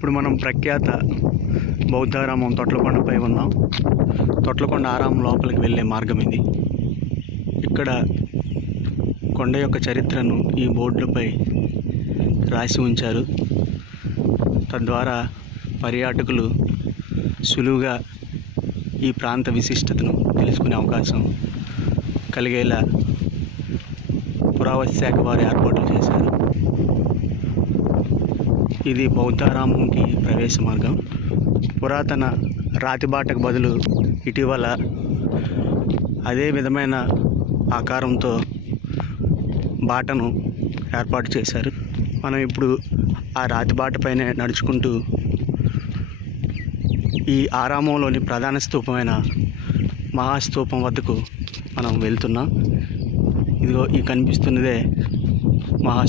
ఇప్పుడు మనం ప్రఖ్యాత బౌద్ధారామం తొట్లకొండపై ఉన్నాం. తొట్లకొండ ఆరామం లోపలికి వెళ్ళే మార్గం ఇది. ఇక్కడ కొండ యొక్క చరిత్రను ఈ బోర్డులపై రాసి ఉంచారు. తద్వారా పర్యాటకులు సులువుగా ఈ ప్రాంత విశిష్టతను తెలుసుకునే అవకాశం కలిగేలా పురావస్తు శాఖ వారు ఏర్పాట్లు చేశారు. ఇది బౌద్ధారామంకి ప్రవేశ మార్గం. పురాతన రాతిబాటకు బదులు ఇటీవల అదే విధమైన ఆకారంతో బాటను ఏర్పాటు చేశారు. మనం ఇప్పుడు ఆ రాతిబాట పైన నడుచుకుంటూ ఈ ఆరామంలోని ప్రధాన స్తూపమైన మహాస్తూపం వద్దకు మనం వెళ్తున్నాం. ఇదిగో ఈ కనిపిస్తున్నదే మహాస్తూపం.